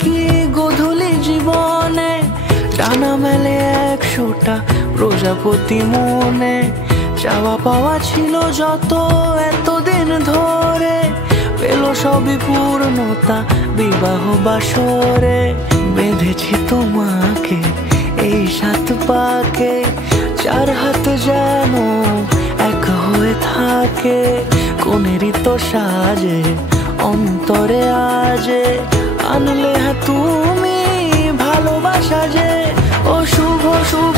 কি গধূলি জীবনে ডানা মেলে 100টা প্রজাপতি মনে। চাওয়া পাওয়া ছিল যত এতদিন ধরে, পেল সবই পূর্ণতা বিবাহ বাসরে। বেঁধেছি তোমাকে এই 7 পাকে, 4 হাত যেন এক হয়ে থাকে। কোনেরই তো সাজে অন্তরে আজে, আনলে তুমি ভালোবাসা যে। ও শুভ শুভ